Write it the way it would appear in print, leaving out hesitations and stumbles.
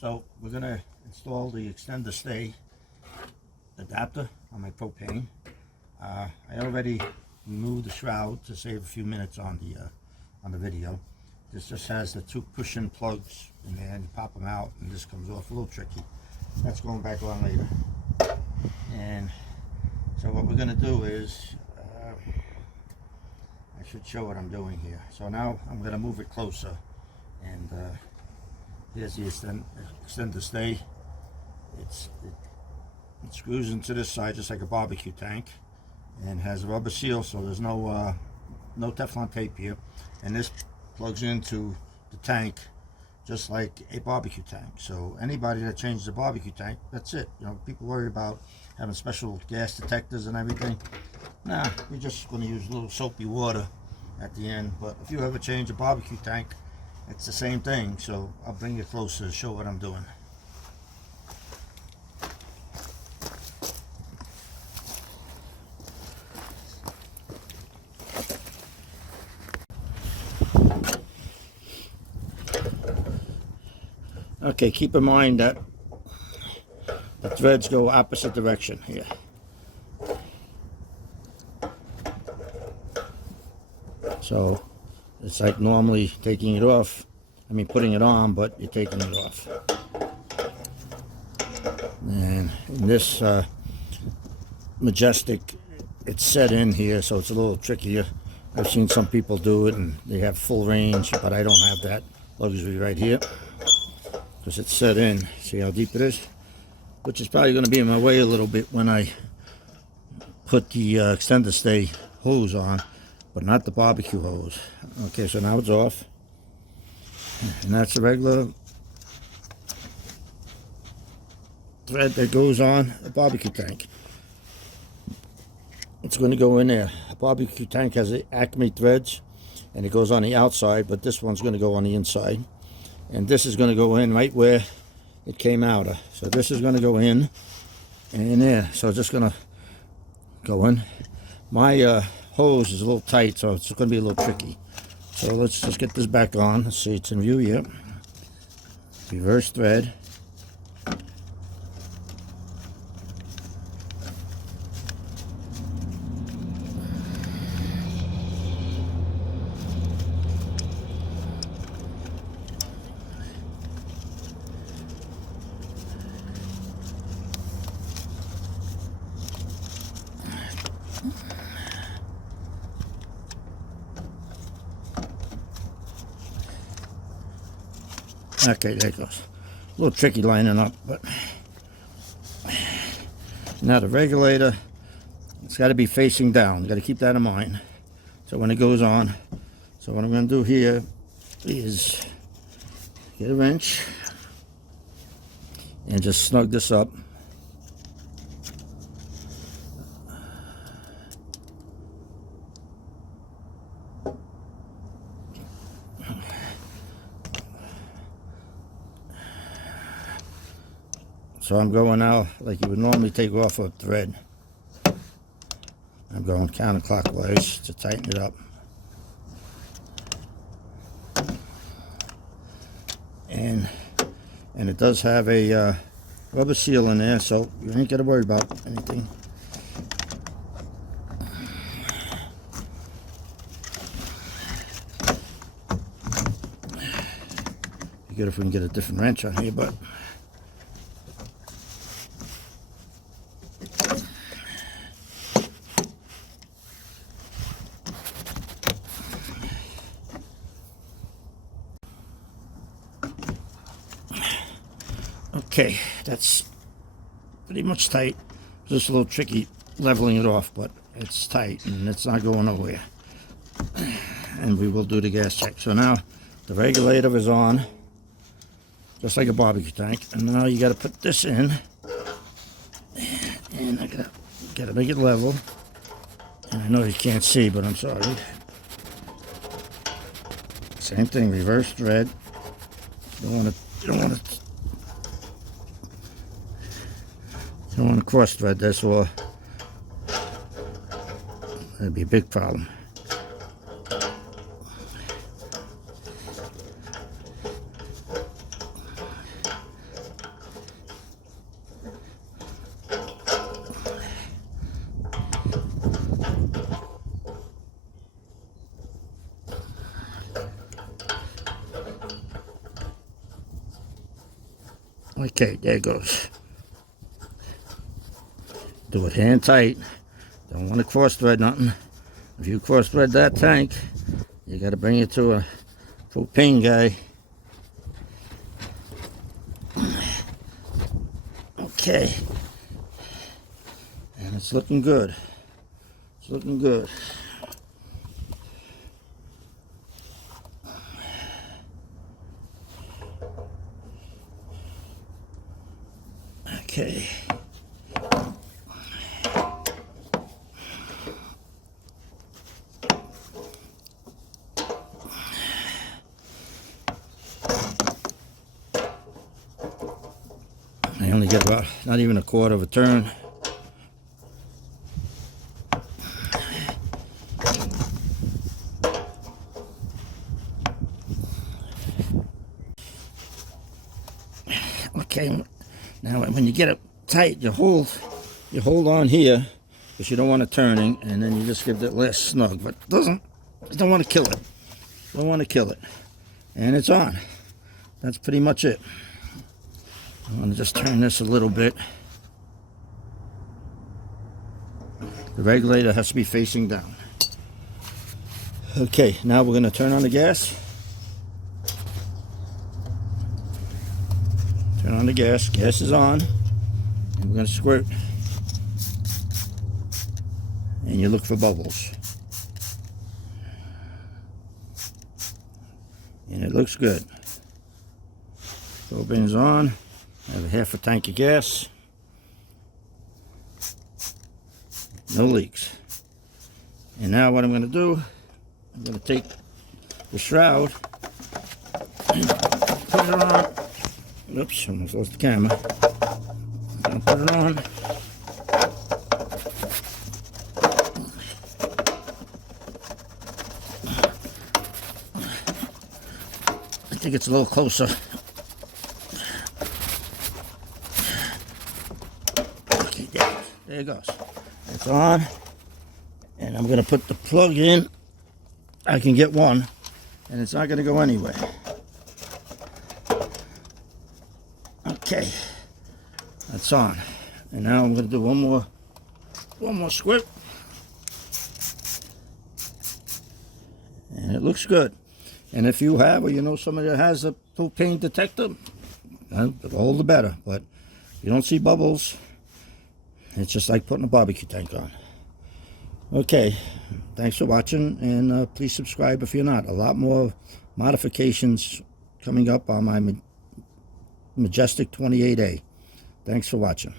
So we're gonna install the extender stay adapter on my propane. I already removed the shroud to save a few minutes on the video. This just has the two push-in plugs in there, and you pop them out, and this comes off. A little tricky. That's going back on later. And so what we're gonna do is, I should show what I'm doing here. So now I'm gonna move it closer, and here's the extender stay. It screws into this side just like a barbecue tank, and has a rubber seal, so there's no Teflon tape here. And this plugs into the tank just like a barbecue tank. So anybody that changes a barbecue tank, that's it. You know, people worry about having special gas detectors and everything. Nah, we're just going to use a little soapy water at the end. But if you ever change a barbecue tank, it's the same thing. So I'll bring it closer to show what I'm doing. Okay, keep in mind that the threads go opposite direction here. So it's like normally taking it off, putting it on, but you're taking it off. And in this Majestic, it's set in here, so it's a little trickier. I've seen some people do it and they have full range, but I don't have that luxury right here, because it's set in. See how deep it is? Which is probably going to be in my way a little bit when I put the extender stay hose on, but not the barbecue hose. Okay, so now it's off, and that's a regular thread that goes on a barbecue tank. It's going to go in there. A barbecue tank has the Acme threads, and it goes on the outside, but this one's going to go on the inside. And this is going to go in right where it came out of. So this is going to go in and in there. So it's just going to go in. My hose is a little tight, so it's going to be a little tricky. So let's just get this back on. Let's see, it's in view here. Reverse thread. Okay, there it goes. A little tricky lining up, but now the regulator, it's got to be facing down. You got to keep that in mind. So when it goes on, so what I'm going to do here is get a wrench and just snug this up. So I'm going now like you would normally take off a thread. I'm going counterclockwise to tighten it up. And it does have a rubber seal in there, so you ain't got to worry about anything. Be good if we can get a different wrench on here, but okay, that's pretty much tight. Just a little tricky leveling it off, but it's tight and it's not going nowhere. And we will do the gas check. So now the regulator is on, just like a barbecue tank. And now you got to put this in, and I gotta make it level. And I know you can't see, but I'm sorry. Same thing, reverse thread. You don't want to cross thread this, or that'd be a big problem. Okay, there it goes. Do it hand tight. Don't want to cross thread nothing. If you cross thread that tank, you got to bring it to a propane guy. Okay. And it's looking good. It's looking good. Okay. I only get about not even a quarter of a turn. Okay, now when you get it tight, you hold on here because you don't want it turning, and then you just give it less snug. But don't want to kill it. Don't want to kill it, and it's on. That's pretty much it. I'm going to just turn this a little bit. The regulator has to be facing down. Okay, now we're going to turn on the gas. Turn on the gas. Gas is on. And we're going to squirt. And you look for bubbles. And it looks good. Propane's on. I have a half a tank of gas. No leaks. And now what I'm going to do, I'm going to take the shroud and put it on. Oops, almost lost the camera. I'm going to put it on. I think it's a little closer. Okay, there it goes. It's on. And I'm going to put the plug in. I can get one, and it's not going to go anywhere. Okay, that's on. And now I'm going to do one more squirt. And it looks good. And if you have, or you know somebody that has a propane detector, all the better. But if you don't see bubbles, it's just like putting a barbecue tank on. Okay, thanks for watching, and please subscribe if you're not. A lot more modifications coming up on my Majestic 28A. Thanks for watching.